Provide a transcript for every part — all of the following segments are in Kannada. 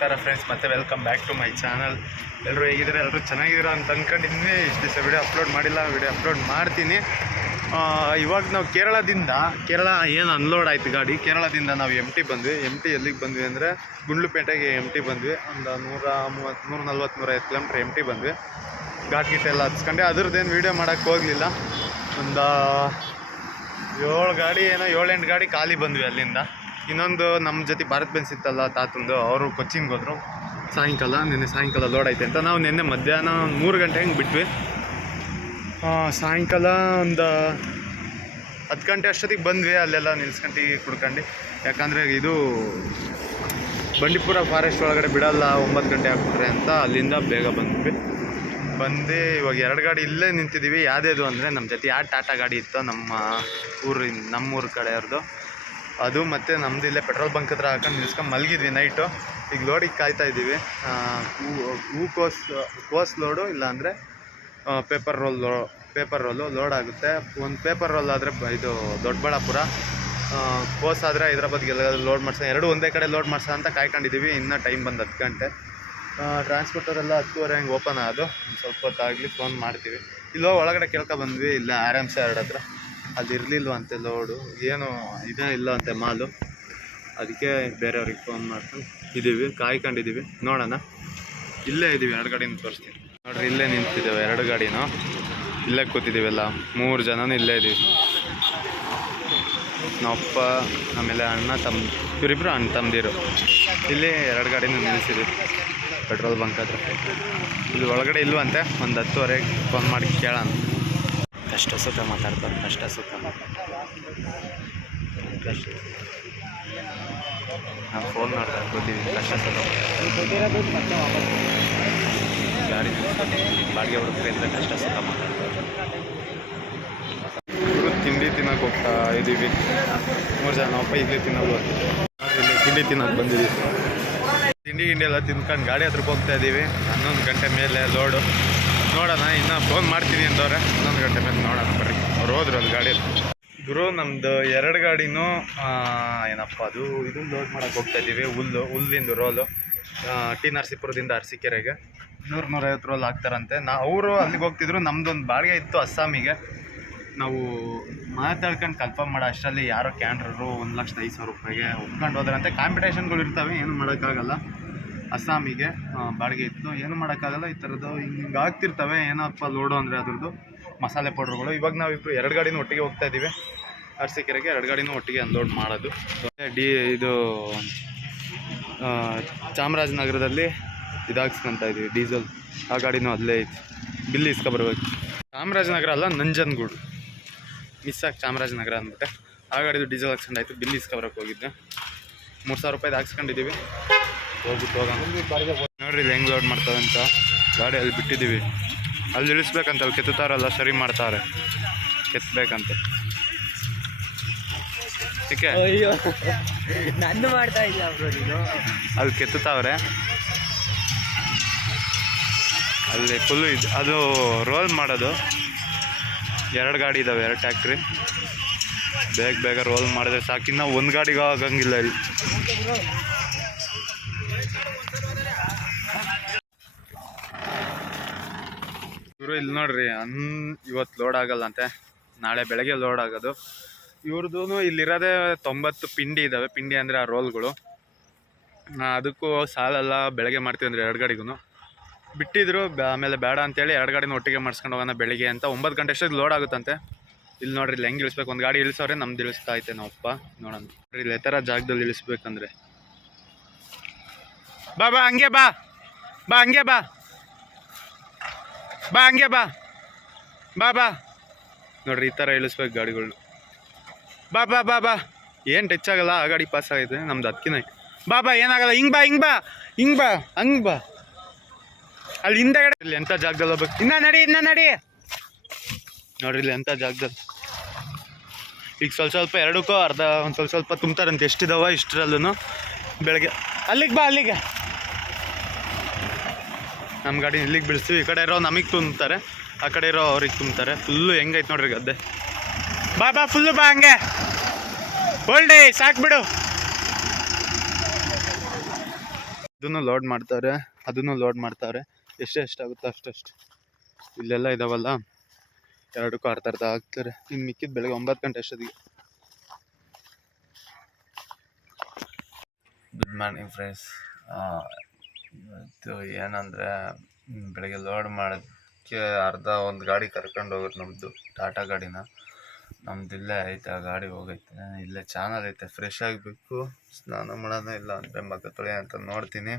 ನಮಸ್ಕಾರ ಫ್ರೆಂಡ್ಸ್ ಮತ್ತೆ welcome back to my channel ಎಲ್ಲರೂ ಹೇಗಿದ್ದೀರಾ? ಎಲ್ಲರೂ ಚೆನ್ನಾಗಿದ್ದೀರಾ ಅಂತ ಅಂದ್ಕೊಂಡಿದ್ದೀನಿ ಇಷ್ಟು ದಿವಸ ವಿಡಿಯೋ ಅಪ್ಲೋಡ್ ಮಾಡಿಲ್ಲ ವಿಡಿಯೋ ಅಪ್ಲೋಡ್ ಮಾಡ್ತೀನಿ. ಇವಾಗ ನಾವು ಕೇರಳದಿಂದ, ಕೇರಳ ಏನು ಅನ್ಲೋಡ್ ಆಯ್ತು ಗಾಡಿ? ಕೇರಳದಿಂದ ನಾವು ಎಂ ಟಿ ಬಂದ್ವಿ. ಎಂ ಟಿ ಎಲ್ಲಿಗೆ ಬಂದ್ವಿ ಅಂದರೆ ಗುಂಡ್ಲುಪೇಟೆಗೆ ಎಂ ಟಿ ಬಂದ್ವಿ. ಒಂದು ನೂರ ಮೂವತ್ತು, ನೂರ ನಲ್ವತ್ತು ಕಿಲೋಮೀಟ್ರ್ ಎಂ ಟಿ ಬಂದ್ವಿ. ಘಾಟ್ ಗೀಟ್ ಎಲ್ಲ ಹಚ್ಕೊಂಡೆ ಅದ್ರದ್ದೇನು ವೀಡಿಯೋ ಮಾಡೋಕ್ಕೆ ಹೋಗಲಿಲ್ಲ. ಒಂದು ಏಳು ಗಾಡಿ, ಏನೋ ಏಳೆಂಟು ಗಾಡಿ ಖಾಲಿ ಬಂದ್ವಿ ಅಲ್ಲಿಂದ. ಇನ್ನೊಂದು ನಮ್ಮ ಜೊತೆ ಭಾರತ್ ಬೆನ್ಸ್ ಇತ್ತಲ್ಲ ತಾತಂದು, ಅವರು ಕೊಚ್ಚಿಂಗ್ ಹೋದರು. ಸಾಯಂಕಾಲ, ನಿನ್ನೆ ಸಾಯಂಕಾಲ ಲೋಡ್ ಐತೆ ಅಂತ. ನಾವು ನಿನ್ನೆ ಮಧ್ಯಾಹ್ನ ಒಂದು ಮೂರು ಗಂಟೆ ಹಂಗೆ ಬಿಟ್ವಿ. ಸಾಯಂಕಾಲ ಒಂದು ಹತ್ತು ಗಂಟೆ ಅಷ್ಟೊತ್ತಿಗೆ ಬಂದ್ವಿ, ಅಲ್ಲೆಲ್ಲ ನಿಲ್ಸ್ಕೊಂಡು ಕುಡ್ಕೊಂಡು. ಯಾಕಂದರೆ ಇದು ಬಂಡೀಪುರ ಫಾರೆಸ್ಟ್ ಒಳಗಡೆ ಬಿಡಲ್ಲ, ಒಂಬತ್ತು ಗಂಟೆ ಹಾಕ್ಬಿಟ್ರೆ ಅಂತ ಅಲ್ಲಿಂದ ಬೇಗ ಬಂದ್ವಿ. ಬಂದು ಇವಾಗ ಎರಡು ಗಾಡಿ ಇಲ್ಲೇ ನಿಂತಿದ್ದೀವಿ ಯಾವುದೇದು ಅಂದರೆ ನಮ್ಮ ಜೊತೆ ಯಾವ ಟಾಟಾ ಗಾಡಿ ಇತ್ತು ನಮ್ಮ ಊರಿನ, ನಮ್ಮೂರ ಕಡೆಯವ್ರದ್ದು ಅದು ಮತ್ತು ನಮ್ದು ಇಲ್ಲೇ ಪೆಟ್ರೋಲ್ ಬಂಕ್ ಹತ್ರ ಹಾಕೊಂಡು ನಿಲ್ಸ್ಕೊಂಡು ಮಲಗಿದ್ವಿ ನೈಟು ಈಗ ಲೋಡಿಗೆ ಕಾಯ್ತಾ ಇದ್ದೀವಿ. ಹೂ- ಕೋಸ್ ಕೋಸ್ ಲೋಡು ಇಲ್ಲಾಂದರೆ paper roll paper roll load ಆಗುತ್ತೆ. ಒಂದು ಪೇಪರ್ ರೋಲ್ ಆದರೆ ಇದು ದೊಡ್ಡಬಳ್ಳಾಪುರ. ಕೋಸ್ ಆದರೆ ಹೈದ್ರಾಬಾದ್ಗೆಲ್ಲ ಲೋಡ್ ಮಾಡ್ಸೋ, ಎರಡು ಒಂದೇ ಕಡೆ ಲೋಡ್ ಮಾಡ್ಸೋ ಅಂತ ಕಾಯ್ಕೊಂಡಿದ್ದೀವಿ. ಇನ್ನೂ ಟೈಮ್ ಬಂದು ಹತ್ತು ಗಂಟೆ. ಟ್ರಾನ್ಸ್ಪೋರ್ಟರೆಲ್ಲ ಹತ್ತುವರೆ ಹಂಗೆ ಓಪನ್ ಆಗೋದು. ಸ್ವಲ್ಪ ಹೊತ್ತಾಗಲಿ ಫೋನ್ ಮಾಡ್ತೀವಿ. ಇಲ್ಲೋ ಒಳಗಡೆ ಕೇಳ್ಕೊ ಬಂದ್ವಿ. ಇಲ್ಲ, ಆರ್ ಎಂ ಸಿ ಹತ್ರ. ಅದು ಇರಲಿಲ್ವಂತೆ ಲೋಡು? ಏನು ಇದೇ ಇಲ್ಲ ಅಂತೆ ಮಾಲು. ಅದಕ್ಕೆ ಬೇರೆಯವ್ರಿಗೆ ಫೋನ್ ಮಾಡ್ಕೊಂಡು ಇದ್ದೀವಿ ಕಾಯ್ಕೊಂಡಿದ್ದೀವಿ ನೋಡೋಣ. ಇಲ್ಲೇ ಇದ್ದೀವಿ ಎರಡು ಗಾಡಿನ ತೋರಿಸ್ತೀನಿ. ನೋಡ್ರಿ, ಇಲ್ಲೇ ನಿಂತಿದ್ದೇವೆ, ಎರಡು ಗಾಡಿನೂ. ಇಲ್ಲೇ ಕೂತಿದ್ದೀವಲ್ಲ, ಮೂರು ಜನನೂ ಇಲ್ಲೇ ಇದ್ದೀವಿ ನಮ್ಮಪ್ಪ, ಆಮೇಲೆ ಅಣ್ಣ, ತಮ್ಮ ಇವರಿಬ್ಬರು ಅಣ್ಣ ತಮ್ಮದಿರು. ಇಲ್ಲಿ ಎರಡು ಗಾಡಿನೂ ನಿಲ್ಲಿಸಿದ್ವಿ ಪೆಟ್ರೋಲ್ ಬಂಕ್ ಹತ್ರ. ಇಲ್ಲಿ ಒಳಗಡೆ ಇಲ್ವಂತೆ? ಒಂದು ಹತ್ತುವರೆಗೆ ಫೋನ್ ಮಾಡಿ ಕೇಳೋಣ. ಕಷ್ಟ ಸುಖ ಮಾತಾಡ್ತಾರೆ, ಕಷ್ಟ ಸುಖ ಕಷ್ಟ. ನಾವು ಫೋನ್ ಮಾಡ್ತಾ ಕೂತೀವಿ ಕಷ್ಟ ಸುಖ ಗಾಡಿ ಬಾಡಿಗೆ ಬಾಡಿಗೆ ಹುಡುಕ್ರಿಂದ ಕಷ್ಟ ಸುಖ ಮಾತಾಡ್ತಾರೆ. ತಿಂಡಿ ತಿನ್ನಕ್ಕೆ ಹೋಗ್ತಾ ಇದ್ದೀವಿ ಮೂರು ಜನ ಅಪ್ಪ ಇಲ್ಲಿ ತಿನ್ನೋದು ತಿಂಡಿ ತಿನ್ನಕ್ಕೆ ಬಂದಿದ್ದೀವಿ. ತಿಂಡಿ ಗಿಂಡಿ ಎಲ್ಲ ತಿನ್ಕೊಂಡು ಗಾಡಿ ಹತ್ರಕ್ಕೆ ಹೋಗ್ತಾ ಇದ್ದೀವಿ ಹನ್ನೊಂದು ಗಂಟೆ ಮೇಲೆ ಲೋಡು ನೋಡೋಣ, ಇನ್ನು ಫೋನ್ ಮಾಡ್ತೀನಿ ಅಂತವ್ರೆ. ಇನ್ನೊಂದು ಗಂಟೆ ಮೇಲೆ ನೋಡೋಣ, ಬರ್ರಿ. ಅವ್ರು ಹೋದ್ರು ಅದು ಗಾಡಿಯಲ್ಲಿ ಗುರು ನಮ್ಮದು ಎರಡು ಗಾಡಿನೂ ಏನಪ್ಪ ಅದು ಇದು ಲೋಡ್ ಮಾಡಕ್ಕೆ ಹೋಗ್ತಾ ಇದ್ದೀವಿ, ಹುಲ್ಲು, ಹುಲ್ಲಿಂದು ರೋಲು ಟಿ ನರಸೀಪುರದಿಂದ ಅರಸಿಕೆರೆಗೆ. ನೂರು ನೂರೈವತ್ತು ರೋಲ್ ಹಾಕ್ತಾರಂತೆ. ನಾ, ಅವರು ಅಲ್ಲಿಗೆ ಹೋಗ್ತಿದ್ರು ನಮ್ಮದೊಂದು ಬಾಡಿಗೆ ಇತ್ತು ಅಸ್ಸಾಮಿಗೆ. ನಾವು ಮಾತಾಡ್ಕೊಂಡು ಕನ್ಫರ್ಮ್ ಮಾಡೋ, ಅಷ್ಟರಲ್ಲಿ ಯಾರೋ ಕ್ಯಾಂಡ್ರರು ಒಂದು ಲಕ್ಷದ ಐದು ಸಾವಿರ ರೂಪಾಯಿಗೆ ಒಪ್ಕೊಂಡು ಹೋದ್ರಂತೆ. ಕಾಂಪಿಟೇಷನ್ಗಳು ಇರ್ತವೆ, ಏನು ಮಾಡೋಕ್ಕಾಗಲ್ಲ. ಅಸ್ಸಾಮಿಗೆ ಬಾಡಿಗೆ ಇತ್ತು. ಏನು ಮಾಡೋಕ್ಕಾಗಲ್ಲ, ಈ ಥರದ್ದು ಹಿಂಗೆ ಆಗ್ತಿರ್ತವೆ. ಏನಪ್ಪ ಲೋಡು ಅಂದರೆ ಅದ್ರದ್ದು ಮಸಾಲೆ ಪೌಡ್ರುಗಳು. ಇವಾಗ ನಾವು ಇಬ್ಬರು ಎರಡು ಗಾಡಿನೂ ಒಟ್ಟಿಗೆ ಹೋಗ್ತಾ ಇದ್ದೀವಿ ಅರಸೀಕೆರೆಗೆ ಎರಡು ಗಾಡಿನೂ ಒಟ್ಟಿಗೆ ಅನ್ಲೋಡ್ ಮಾಡೋದು. ಡಿ, ಇದು ಚಾಮರಾಜನಗರದಲ್ಲಿ ಇದಾಗಿಸ್ಕೊತ ಇದ್ದೀವಿ ಡೀಸೆಲ್ ಆ ಗಾಡಿನೂ ಅಲ್ಲೇ ಐತಿ. ಬಿಲ್ ಇಸ್ಕೊಬರ್ಬೇಕು. ಚಾಮರಾಜನಗರ ಅಲ್ಲ, ನಂಜನಗೂಡು. ಮಿಸ್ ಆಗಿ ಚಾಮರಾಜನಗರ ಅಂದ್ಬಿಟ್ಟೆ. ಆ ಗಾಡಿದು ಡೀಸೆಲ್ ಹಾಕ್ಸ್ಕೊಂಡಾಯ್ತು. ಬಿಲ್ ಇಸ್ಕೊಬರಕ್ಕೆ ಹೋಗಿದ್ದೆ. ಮೂರು ಸಾವಿರ ರೂಪಾಯಿದು ಹಾಕ್ಸ್ಕೊಂಡಿದ್ದೀವಿ ಹೋಗ್ಬಿಟ್ಟು ಹೋಗೋಣ. ನೋಡ್ರಿ ಇಲ್ಲಿ ಹೆಂಗ್ ಲೋಡ್ ಮಾಡ್ತಾವೆ ಅಂತ. ಗಾಡಿ ಅಲ್ಲಿ ಬಿಟ್ಟಿದೀವಿ ಅಲ್ಲಿ ಇಳಿಸ್ಬೇಕಂತ ಅಲ್ಲಿ ಕೆತ್ತುತ್ತಾರಲ್ಲ ಸರಿ ಮಾಡ್ತಾರೆ. ಕೆತ್ತಬೇಕಂತ ಮಾಡ್ತಾ ಇಲ್ಲ ಅಲ್ಲಿ ಕೆತ್ತುತ್ತಾವ್ರೆ. ಅಲ್ಲಿ ಫುಲ್ಲು ಇದು ಅದು ರೋಲ್ ಮಾಡೋದು. ಎರಡು ಗಾಡಿ ಇದಾವೆ ಎರಡು ಟ್ಯಾಕ್ಟ್ರಿ. ಬೇಗ ಬೇಗ ರೋಲ್ ಮಾಡಿದ್ರೆ ಸಾಕಿನ್ನ ಒಂದು ಗಾಡಿಗೂ ಆಗಂಗಿಲ್ಲ ಇಲ್ಲಿ. ಇಲ್ಲಿ ನೋಡ್ರಿ, ಅನ್ ಇವತ್ತು ಲೋಡ್ ಆಗಲ್ಲ ಅಂತೆ ನಾಳೆ ಬೆಳಗ್ಗೆ ಲೋಡ್ ಆಗೋದು. ಇವ್ರದ್ದು ಇಲ್ಲಿರೋದೇ ತೊಂಬತ್ತು ಪಿಂಡಿ ಇದ್ದಾವೆ ಪಿಂಡಿ ಅಂದರೆ ಆ ರೋಲ್ಗಳು. ಅದಕ್ಕೂ ಸಾಲಲ್ಲ, ಬೆಳಗ್ಗೆ ಮಾಡ್ತೀವಿ ಅಂದರೆ ಎರಡು ಗಾಡಿಗೂ ಬಿಟ್ಟಿದ್ರು ಆಮೇಲೆ ಬೇಡ ಅಂತೇಳಿ ಎರಡು ಗಾಡಿನ ಒಟ್ಟಿಗೆ ಮಾಡಿಸ್ಕೊಂಡು ಹೋಗೋಣ ಬೆಳಿಗ್ಗೆ ಅಂತ ಒಂಬತ್ತು ಗಂಟೆ ಅಷ್ಟೊತ್ತಿಗೆ ಲೋಡ್ ಆಗುತ್ತಂತೆ. ಇಲ್ಲಿ ನೋಡ್ರಿ, ಇಲ್ಲಿ ಹೆಂಗೆ ಇಳಿಸ್ಬೇಕು? ಒಂದು ಗಾಡಿ ಇಳಿಸೋರೆ ನಮ್ದು ಇಳಿಸ್ತಾ ಐತೆ ನಾವಪ್ಪ, ನೋಡೋಣ. ಇಲ್ಲಿ ಥರ ಜಾಗದಲ್ಲಿ ಇಳಿಸ್ಬೇಕಂದ್ರೆ. ಬಾ ಬಾ, ಹಂಗೆ ಬಾ. ಬಾ, ಹಂಗೆ ಬಾ. ಬಾ ಹಂಗೆ ಬಾ. ಬಾ ಬಾ. ನೋಡ್ರಿ, ಈ ಥರ ಇಳಿಸ್ಬೇಕು ಗಾಡಿಗಳನ್ನ ಬಾ ಬಾ ಬಾ ಬಾ. ಏನು ಟಚ್ ಆಗಲ್ಲ, ಆ ಗಾಡಿ ಪಾಸ್ ಆಗೈತೆ ನಮ್ದು ಅದಕ್ಕಿನ ಬಾ ಬಾ, ಏನಾಗಲ್ಲ, ಹಿಂಗೆ ಬಾ ಹಿಂಗೆ ಬಾ ಹಿಂಗೆ ಬಾ, ಹಂಗೆ ಬಾ. ಅಲ್ಲಿ ಹಿಂದೆಗಡೆ ಇಲ್ಲಿ ಎಂಥ ಜಾಗದಲ್ಲಿ ಹೋಗ್ಬೇಕು ಇನ್ನ ನಡಿ ಇನ್ನ ನಡಿ. ನೋಡ್ರಿ, ಇಲ್ಲಿ ಎಂಥ ಜಾಗದಲ್ಲಿ ಈಗ ಸ್ವಲ್ಪ ಸ್ವಲ್ಪ ಎರಡಕ್ಕೂ ಅರ್ಧ, ಒಂದು ಸ್ವಲ್ಪ ಸ್ವಲ್ಪ ತುಂಬ್ತಾರಂತೆ, ಎಷ್ಟಿದಾವ ಇಷ್ಟರಲ್ಲೂ. ಬೆಳಗ್ಗೆ ಅಲ್ಲಿಗೆ ಬಾ, ಅಲ್ಲಿಗೆ. ನಮ್ಮ ಗಾಡಿ ಇಲ್ಲಿಗೆ ಬಿಡಿಸ್ತೀವಿ ಈ ಕಡೆ ಇರೋ ನಮಗೆ ತುಂಬ್ತಾರೆ, ಆ ಕಡೆ ಇರೋ ಅವ್ರಿಗೆ ತುಂಬ್ತಾರೆ. ಫುಲ್ಲು ಹೆಂಗೈತೆ ನೋಡ್ರಿ ಗದ್ದೆ. ಬಾ ಬಾ ಫುಲ್ಲು ಬಾ ಹಂಗೆ. ಓಲ್ಡೇ ಸಾಕು ಬಿಡು. ಇದನ್ನು ಲೋಡ್ ಮಾಡ್ತಾರೆ, ಅದನ್ನು ಲೋಡ್ ಮಾಡ್ತಾರೆ. ಎಷ್ಟು ಎಷ್ಟಾಗುತ್ತೋ ಅಷ್ಟಷ್ಟು. ಇಲ್ಲೆಲ್ಲ ಇದಾವಲ್ಲ ಎರಡಕ್ಕೂ ಅರ್ಧ ಅರ್ಧ ಹಾಕ್ತಾರೆ. ಇನ್ನು ಮಿಕ್ಕಿದ ಬೆಳಗ್ಗೆ ಒಂಬತ್ತು ಗಂಟೆ ಅಷ್ಟೊತ್ತಿಗೆ. ಗುಡ್ ಮಾರ್ನಿಂಗ್ ಫ್ರೆಂಡ್ಸ್ ಇವತ್ತು ಏನಂದರೆ ಬೆಳಗ್ಗೆ ಲೋಡ್ ಮಾಡೋಕ್ಕೆ ಅರ್ಧ ಒಂದು ಗಾಡಿ ಕರ್ಕೊಂಡು ಹೋಗೋದು ನಮ್ಮದು ಟಾಟಾ ಗಾಡಿನ. ನಮ್ದು ಇಲ್ಲೇ ಐತೆ, ಆ ಗಾಡಿ ಹೋಗೈತೆ. ಇಲ್ಲೇ ಚಾನಲ್ ಐತೆ ಫ್ರೆಶ್ ಆಗಬೇಕು. ಸ್ನಾನ ಮಾಡೋಣ ಇಲ್ಲ ಅಂದರೆ ಮಗ ತೊಳೆ ಅಂತ ನೋಡ್ತೀನಿ.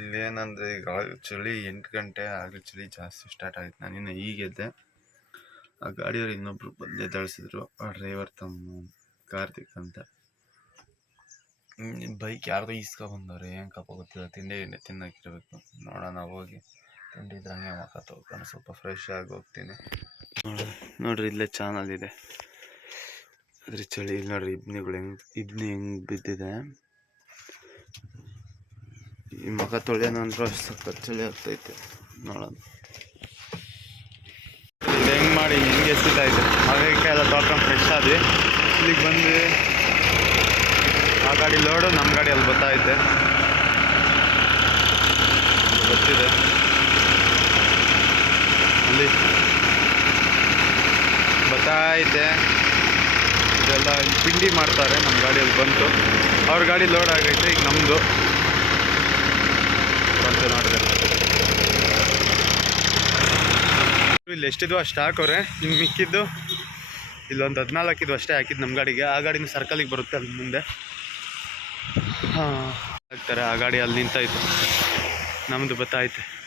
ಇಲ್ಲೇನಂದರೆ ಈಗ ಚಳಿ ಎಂಟು ಗಂಟೆ ಆಗಲಿ ಚಳಿ ಜಾಸ್ತಿ ಸ್ಟಾರ್ಟ್ ಆಗಿತ್ತು ನಾನು ಇನ್ನು ಈಗೆದ್ದೆ ಆ ಗಾಡಿಯವ್ರು ಇನ್ನೊಬ್ರು ಬಂದೆ ತಳಿಸಿದ್ರು ಡ್ರೈವರ್ ತಮ್ಮ ಕಾರ್ತಿಕ್ ಅಂತ. ಬೈಕ್ ಯಾರ್ದು ಈಸ್ಕೊ ಬಂದವ್ರೆ ಏನು ಕಪ್ಪ ಗೊತ್ತಿಲ್ಲ ತಿಂಡಿ ಗಿಂಡಿ ತಿನ್ನೋಕಿರ್ಬೇಕು ನೋಡೋಣ, ಹೋಗಿ. ತಿಂಡಿ ಹಂಗೆ ಮಕ್ಕ ತೊಳ್ಕೊಂಡು ಸ್ವಲ್ಪ ಫ್ರೆಶ್ ಆಗಿ ಹೋಗ್ತೀನಿ. ನೋಡ್ರಿ ನೋಡ್ರಿ, ಇಲ್ಲೇ ಚಾನಲ್ ಇದೆ. ಅದ್ರ ಚಳಿ ಇಲ್ಲಿ ನೋಡ್ರಿ, ಇಬ್ನಿಗಳು ಹೆಂಗ್, ಇಬ್ನಿ ಹೆಂಗ್ ಬಿದ್ದಿದೆ. ಈ ಮಗ ತೊಳೆಯೋಣ ಅಂದ್ರೆ ಸಖತ್ ಚಳಿ ಆಗ್ತೈತೆ. ನೋಡೋಣ. ಹೆಂಗ್ ಮಾಡಿ, ಹೆಂಗೆ ಎಸಿತಾ ಇದೆ ಮಗಕ್ಕೆ ಎಲ್ಲ ತೊಳ್ಕೊಂಡು ಫ್ರೆಶ್ ಆದ್ವಿ. ಇಲ್ಲಿಗೆ ಬಂದ್ವಿ. ಆ ಗಾಡಿ ಲೋಡು ನಮ್ಮ ಗಾಡಿ ಅಲ್ಲಿ ಗೊತ್ತಾಯ್ತೆ ಗೊತ್ತಿದೆ ಅಲ್ಲಿ ಬತ್ತೈತೆ ಇದೆಲ್ಲ ಇಲ್ಲಿ ಪಿಂಡಿ ಮಾಡ್ತಾರೆ ನಮ್ಮ ಗಾಡಿಯಲ್ಲಿ ಬಂತು. ಅವ್ರ ಗಾಡಿ ಲೋಡ್ ಆಗೈತೆ, ಈಗ ನಮ್ಮದು ಬಂತು ನೋಡಿದೆ ಇಲ್ಲಿ ಎಷ್ಟಿದ್ವು ಅಷ್ಟು ಹಾಕೋರೆ, ಇನ್ನು ಮಿಕ್ಕಿದ್ದು. ಇಲ್ಲೊಂದು ಹದಿನಾಲ್ಕಿದ್ವು ಅಷ್ಟೇ ಹಾಕಿದ್ದು ನಮ್ಮ ಗಾಡಿಗೆ. ಆ ಗಾಡಿನ ಸರ್ಕಲಿಗೆ ಬರುತ್ತೆ ಅಲ್ಲಿ ಮುಂದೆ. ಹಾಕ್ತಾರೆ ಆ ಗಾಡಿ ಅಲ್ಲಿ ನಿಂತಾಯ್ತು. ನಮ್ಮದು ಬತ್ತಾಯ್ತು.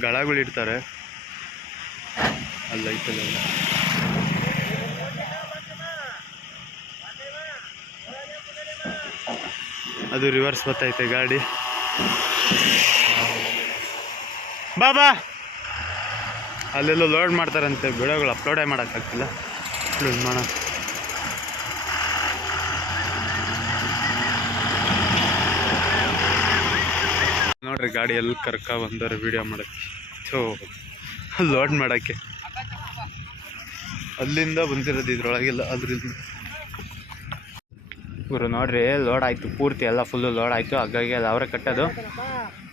ಗಳಗಳು ಇಡ್ತಾರೆ. ಅಲ್ಲೈತಲ್ಲ. ಅದು ರಿವರ್ಸ್ ಬತ್ತೈತೆ ಗಾಡಿ. ಬಾಬಾ ಅಲ್ಲೆಲ್ಲ ಲೋಡ್ ಮಾಡ್ತಾರಂತೆ ವಿಡಿಯೋಗಳು ಅಪ್ಲೋಡೇ ಮಾಡೋಕ್ಕಾಗ್ತಿಲ್ಲ. ಅಪ್ಲೋಡ್ ಮಾಡೋಣ. ನೋಡ್ರಿ, ಗಾಡಿ ಎಲ್ಲಿ ಕರ್ಕ ಬಂದರು ವಿಡಿಯೋ ಮಾಡೋಕ್ಕೆ. ಥೋ, ಲೋಡ್ ಮಾಡೋಕ್ಕೆ. ಅಲ್ಲಿಂದ ಬಂದಿರೋದು ಇದ್ರೊಳಗೆಲ್ಲ, ಅದ್ರಿಂದ. ಇವರು ನೋಡ್ರಿ, ಲೋಡ್ ಆಯಿತು, ಪೂರ್ತಿ ಎಲ್ಲ ಫುಲ್ಲು ಲೋಡ್ ಆಯಿತು, ಹಾಗಾಗಿ ಅದು ಅವರೇ ಕಟ್ಟೋದು.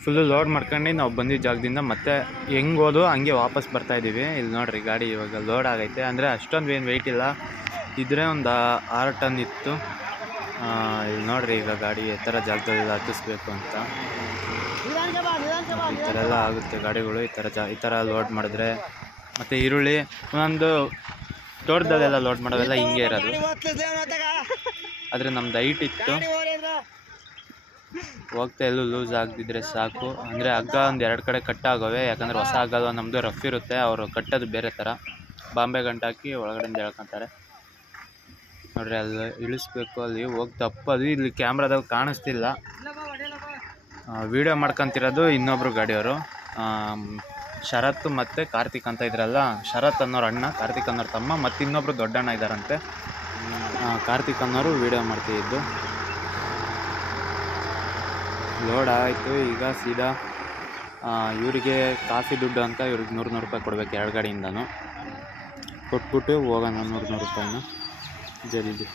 ಫುಲ್ಲು ಲೋಡ್ ಮಾಡ್ಕೊಂಡು ನಾವು ಬಂದಿದ್ದ ಜಾಗದಿಂದ ಮತ್ತೆ ಹೆಂಗೆ ಹೋದು ಹಂಗೆ ವಾಪಸ್ ಬರ್ತಾಯಿದ್ದೀವಿ ಇಲ್ಲಿ ನೋಡ್ರಿ ಗಾಡಿ ಇವಾಗ ಲೋಡ್ ಆಗೈತೆ. ಅಂದರೆ ಅಷ್ಟೊಂದು ಏನು ವೆಯ್ಟ್ ಇಲ್ಲ. ಇದ್ರೆ ಒಂದು ಆರು ಟನ್ ಇತ್ತು. ಇಲ್ಲಿ ನೋಡ್ರಿ ಈಗ ಗಾಡಿ ಎತ್ತರ ಜಾಗದಲ್ಲಿ ಹತ್ತಿಸ್ಬೇಕು ಅಂತ. ಈ ಥರ ಎಲ್ಲ ಆಗುತ್ತೆ ಗಾಡಿಗಳು. ಈ ಥರ ಜಾ ಈ ಥರ ಲೋಡ್ ಮಾಡಿದ್ರೆ ಮತ್ತು ಈರುಳ್ಳಿ ಒಂದೊಂದು ತೋಟದಲ್ಲೆಲ್ಲ ಲೋಡ್ ಮಾಡೋವೆಲ್ಲ ಹಿಂಗೆ ಇರೋದು. ಆದರೆ ನಮ್ದು ಹೈಟ್ ಇತ್ತು. ಹೋಗ್ತಾ ಎಲ್ಲೂ ಲೂಸ್ ಆಗದಿದ್ರೆ ಸಾಕು. ಅಂದರೆ ಹಗ್ಗ ಒಂದು ಎರಡು ಕಡೆ ಕಟ್ಟಾಗವೆ ಯಾಕಂದರೆ ಹೊಸ ಹಗ್ಗ ನಮ್ಮದು ರಫ್ ಇರುತ್ತೆ. ಅವರು ಕಟ್ಟೋದು ಬೇರೆ ಥರ ಬಾಂಬೆ ಗಂಟು ಹಾಕಿ ಒಳಗಡೆಯಿಂದ ಎಳ್ಕೊಂತಾರೆ. ನೋಡ್ರಿ, ಅಲ್ಲಿ ಇಳಿಸ್ಬೇಕು. ಅಲ್ಲಿ ಹೋಗಿ ತಪ್ಪದು ಇಲ್ಲಿ ಕ್ಯಾಮ್ರಾದಲ್ಲಿ ಕಾಣಿಸ್ತಿಲ್ಲ. ವಿಡಿಯೋ ಮಾಡ್ಕೊತಿರೋದು ಇನ್ನೊಬ್ರು ಗಾಡಿಯವರು. ಶರತ್ ಮತ್ತು ಕಾರ್ತಿಕ್ ಅಂತ ಇದ್ರಲ್ಲ, ಶರತ್ ಅನ್ನೋರು ಅಣ್ಣ, ಕಾರ್ತಿಕ್ ಅನ್ನೋರು ತಮ್ಮ ಮತ್ತು ಇನ್ನೊಬ್ರು ದೊಡ್ಡಣ್ಣ ಇದ್ದಾರಂತೆ. ಕಾರ್ತಿಕ್ ಅನ್ನೋರು ವಿಡಿಯೋ ಮಾಡ್ತಿದ್ದು. ಲೋಡ್ ಆಯಿತು ಈಗ ಸೀದಾ ಆ, ಇವರಿಗೆ ಕಾಫಿ ದುಡ್ಡು ಅಂತ ಇವ್ರಿಗೆ ನೂರು ನೂರು ರೂಪಾಯಿ ಕೊಡ್ಬೇಕು ಎರಡು ಗಾಡಿಯಿಂದನೂ ಕೊಟ್ಬಿಟ್ಟು ಹೋಗೋಣ ನೂರು ನೂರು ರೂಪಾಯಿನ ಜಲ್ದಿ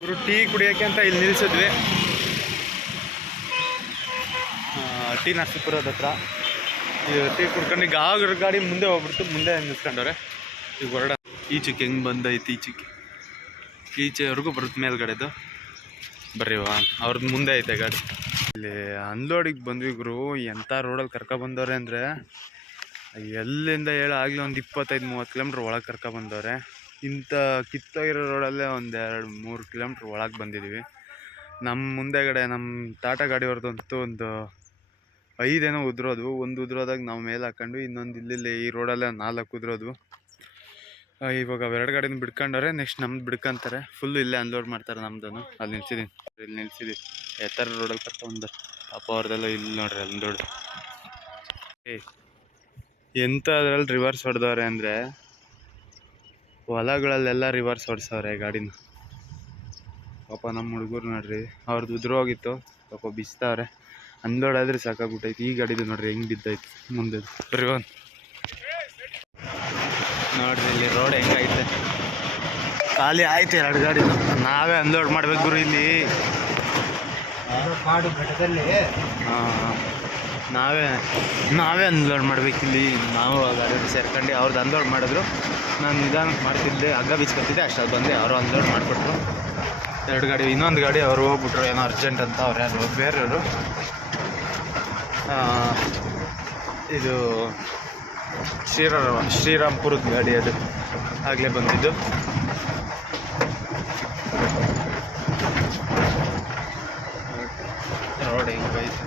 ಇವರು ಟೀ ಕುಡಿಯೋಕ್ಕೆ ಅಂತ ಇಲ್ಲಿ ನಿಲ್ಲಿಸಿದ್ವಿ ಟೀ ನರ್ಸಿಪುರದ ಹತ್ರ. ಟೀ ಕುಡ್ಕೊಂಡು ಈಗ ಆಗ ಗಾಡಿ ಮುಂದೆ ಹೋಗ್ಬಿಡ್ತು ಮುಂದೆ ನಿಲ್ಸ್ಕೊಂಡವ್ರೆ. ಈಗ ಹೊರಡ ಈಚೆಗೆ ಹೆಂಗೆ ಬಂದೈತಿ ಈಚೆಗೆ ಈಚೆವರೆಗೂ ಬರುತ್ತೆ ಮೇಲ್ಗಡೆದು. ಬರ್ರಿ ಅವ್ರದ್ದು ಮುಂದೆ ಐತೆ ಗಾಡಿ. ಇಲ್ಲಿ ಅನ್ಲೋಡಿಗೆ ಬಂದ್ವಿ ಗುರು ಎಂಥ ರೋಡಲ್ಲಿ ಕರ್ಕೊ ಬಂದವ್ರೆ ಅಂದರೆ, ಎಲ್ಲಿಂದ ಹೇಳ ಆಗಲಿ ಒಂದು ಇಪ್ಪತ್ತೈದು, ಮೂವತ್ತು ಕಿಲೋಮೀಟ್ರ್ ಒಳಗೆ ಕರ್ಕೊಬಂದವ್ರೆ ಇಂಥ ಕಿತ್ತೋಗಿರೋ ರೋಡಲ್ಲೇ ಒಂದು ಎರಡು, ಮೂರು ಕಿಲೋಮೀಟ್ರ್ ಒಳಗೆ ಬಂದಿದ್ದೀವಿ ನಮ್ಮ ಮುಂದೆಗಡೆ ನಮ್ಮ ಟಾಟಾ ಗಾಡಿಯವ್ರದ್ದಂತೂ ಒಂದು ಐದೇನೋ ಉದ್ರೋದು, ಒಂದು ಉದ್ರೋದಾಗ ನಾವು ಮೇಲೆ ಹಾಕೊಂಡು ಇನ್ನೊಂದು ಇಲ್ಲಿ ಈ ರೋಡಲ್ಲೇ ನಾಲ್ಕು ಉದ್ರೋದು. ಇವಾಗ ಅವೆರಡು ಗಾಡಿನ ಬಿಡ್ಕೊಂಡವ್ರೆ ನೆಕ್ಸ್ಟ್ ನಮ್ದು ಬಿಡ್ಕೊಂತಾರೆ. ಫುಲ್ಲು ಇಲ್ಲೇ ಅನ್ಲೋಡ್ ಮಾಡ್ತಾರೆ ನಮ್ದು ಅಲ್ಲಿ ನಿಲ್ಸಿದ್ದೀನಿ ಇಲ್ಲಿ ನಿಲ್ಸಿದ್ದೀನಿ ಎತ್ತರ ರೋಡಲ್ಲಿ ಕರ್ಕೊಂಡು ಪಾಪ ಅವ್ರದ್ದೆಲ್ಲ ಇಲ್ಲಿ ನೋಡ್ರಿ ಅಲ್ಲಿ ರೋಡ್ ಏಯ್ ಎಂಥ ಅದ್ರಲ್ಲಿ ರಿವರ್ಸ್ ಹೊಡೆದವ್ರೆ ಅಂದರೆ, ಹೊಲಗಳಲ್ಲೆಲ್ಲ ರಿವರ್ಸ್ ಹೊಡ್ಸವ್ರೆ ಗಾಡಿನ. ಪಾಪ ನಮ್ಮ ಹುಡುಗರು ನೋಡ್ರಿ ಅವ್ರದ್ದು ಉದುರು ಹೋಗಿತ್ತು ಪಾಪ ಬಿಸ್ತಾವ್ರೆ. ಅನ್ಲೋಡ್ ಆದ್ರೆ ಸಾಕಾಗ್ಬಿಟ್ಟೈತಿ. ಈ ಗಾಡಿದು ನೋಡ್ರಿ ಹೆಂಗೆ ಬಿದ್ದೈತಿ ಮುಂದೆ ರಿವನ್ ನೋಡ್ರಿ, ಇಲ್ಲಿ ರೋಡ್ ಹೆಂಗೈತೆ? ಖಾಲಿ ಆಯ್ತು ಎರಡು ಗಾಡಿ. ನಾವೇ ಅನ್ಲೋಡ್ ಮಾಡ್ಬೇಕು ಗುರು ಇಲ್ಲಿ. ಕಾಡು ಹಾಂ, ನಾವೇ ನಾವೇ ಅನ್ಲೋಡ್ ಮಾಡ್ಬೇಕು ಇಲ್ಲಿ. ನಾವು ಗಾಡಿ ಸೇರ್ಕೊಂಡು ಅವ್ರದ್ದು ಅನ್ಲೋಡ್ ಮಾಡಿದ್ರು. ನಾನು ನಿಧಾನಕ್ಕೆ ಮಾಡ್ತಿದ್ದೆ, ಹಗ್ಗ ಬಿಚ್ಕೊತಿದ್ದೆ ಅಷ್ಟೊತ್ತು ಬಂದು, ಅವರು ಅನ್ಲೋಡ್ ಮಾಡಿಕೊಟ್ರು. ಎರಡು ಗಾಡಿ, ಇನ್ನೊಂದು ಗಾಡಿ, ಅವರು ಹೋಗ್ಬಿಟ್ರು, ಏನೋ ಅರ್ಜೆಂಟ್ ಅಂತ ಅವ್ರು ಯಾರು, ಬೇರೆಯವರು. ಇದು ಶ್ರೀರಾಮ ಶ್ರೀರಾಮ್ಪುರದ ಗಾಡಿ ಅದು ಆಗಲೇ ಬಂದಿದ್ದು. ರೋಡ್ ಹೆಂಗೈತೆ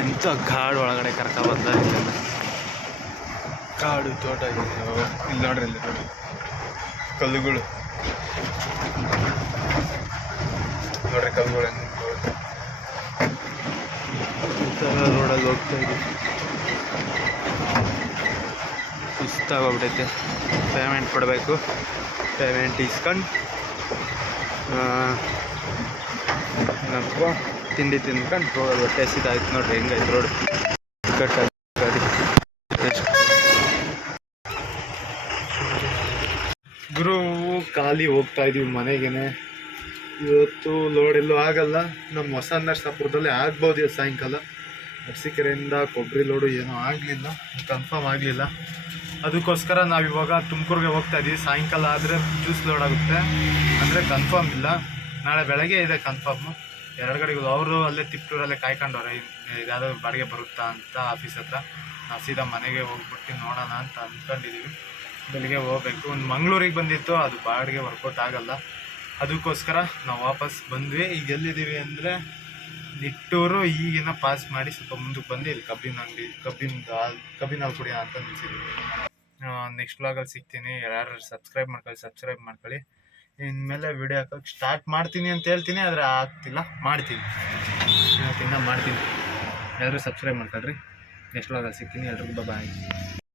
ಎಂಥ ಕಾಡು ಒಳಗಡೆ ಕರ್ಕ ಬಂದ ಕಾಡು ತೋಟ ಇಲ್ಲಿ ನೋಡ್ರಿ, ಇಲ್ಲಿ ನೋಡಿ ಕಲ್ಲುಗಳು. ನೋಡ್ರಿ ಕಲ್ಲುಗಳು ಹೆಂಗ್ ರೋಡಲ್ಲಿ ಹೋಗ್ತಾ ಇದೆ ಸುಸ್ತಾಗೋಗ್ಬಿಟ್ಟೈತೆ ಪೇಮೆಂಟ್ ಕೊಡಬೇಕು. ಪೇಮೆಂಟ್ ಇಸ್ಕೊಂಡು ಏನಪ್ಪ? ತಿಂಡಿ ತಿನ್ಕೊಂಡು ರೋಡ್ ಹೊಟ್ಟೆ ಹಸಿದಾಯ್ತು ನೋಡ್ರಿ, ಹೆಂಗೈತೆ ರೋಡ್. ಕಟ್ಟ ಗಾಡಿ ಗುರು, ಖಾಲಿ ಹೋಗ್ತಾ ಇದೀವಿ ಮನೆಗೇನೆ. ಇವತ್ತು ಲೋಡ್ ಎಲ್ಲೂ ಆಗಲ್ಲ. ನಮ್ಮ ಹೊಸ ನರ್ಸಾಪುರದಲ್ಲಿ ಆಗ್ಬೋದು ಇವತ್ತು ಸಾಯಂಕಾಲ. ಅರಸೀಕೆರೆಯಿಂದ ಕೊಬ್ಬರಿ ಲೋಡು ಏನೂ ಆಗಲಿಲ್ಲ. ಕನ್ಫರ್ಮ್ ಆಗಲಿಲ್ಲ. ಅದಕ್ಕೋಸ್ಕರ ನಾವು ಇವಾಗ ತುಮಕೂರಿಗೆ ಹೋಗ್ತಾ ಇದೀವಿ. ಸಾಯಂಕಾಲ ಆದರೆ ಜ್ಯೂಸ್ ಲೋಡ್ ಆಗುತ್ತೆ. ಅಂದರೆ ಕನ್ಫರ್ಮ್ ಇಲ್ಲ. ನಾಳೆ ಬೆಳಗ್ಗೆ ಇದೆ ಕನ್ಫರ್ಮು ಎರಡು ಅವರು ಅಲ್ಲೇ ತಿಪ್ಪೂರಲ್ಲೇ ಕಾಯ್ಕೊಂಡವ್ರೆ. ಇದಾದರೂ ಬಾಡಿಗೆ ಬರುತ್ತಾ ಅಂತ ಆಫೀಸ್ ಹತ್ರ. ನಾವು ಸೀದಾ ಮನೆಗೆ ಹೋಗ್ಬಿಟ್ಟು ನೋಡೋಣ ಅಂತ ಅಂದ್ಕೊಂಡಿದ್ದೀವಿ ಬೆಳಿಗ್ಗೆ ಹೋಗ್ಬೇಕು. ಒಂದು ಮಂಗಳೂರಿಗೆ ಬಂದಿತ್ತು. ಅದು ಬಾಡಿಗೆ ವರ್ಕೌಟ್ ಆಗಲ್ಲ. ಅದಕ್ಕೋಸ್ಕರ ನಾವು ವಾಪಸ್ ಬಂದ್ವಿ. ಈಗ ಎಲ್ಲಿದ್ದೀವಿ ಅಂದರೆ ನಿಟ್ಟೂರು ಈಗಿನ ಪಾಸ್ ಮಾಡಿ ಸ್ವಲ್ಪ ಮುಂದಕ್ಕೆ ಬಂದು ಇಲ್ಲಿ ಕಬ್ಬಿನ ಅಂಗಡಿ, ಕಬ್ಬಿನ ಕಬ್ಬಿನ ಹಾಲು ಅಂತ ನಿಲ್ಸಿದ್ವಿ ನೆಕ್ಸ್ಟ್ ವ್ಲಾಗಲ್ಲಿ ಸಿಗ್ತೀನಿ. ಯಾರು ಸಬ್ಸ್ಕ್ರೈಬ್ ಮಾಡ್ಕೊಳ್ಳಿ ಸಬ್ಸ್ಕ್ರೈಬ್ ಮಾಡ್ಕೊಳ್ಳಿ. ಇನ್ಮೇಲೆ ವಿಡಿಯೋ ಹಾಕೋಕೆ ಸ್ಟಾರ್ಟ್ ಮಾಡ್ತೀನಿ ಅಂತ ಹೇಳ್ತೀನಿ, ಆದರೆ ಆಗ್ತಿಲ್ಲ. ಮಾಡ್ತೀನಿ. ಇವತ್ತಿಂದ ಮಾಡ್ತೀನಿ. ಎಲ್ಲರೂ ಸಬ್ಸ್ಕ್ರೈಬ್ ಮಾಡ್ಕೊಳ್ರಿ. ನೆಕ್ಸ್ಟ್ ವ್ಲಾಗಲ್ಲಿ ಸಿಗ್ತೀನಿ. ಎಲ್ರಿಗೂ ಬಾಯ್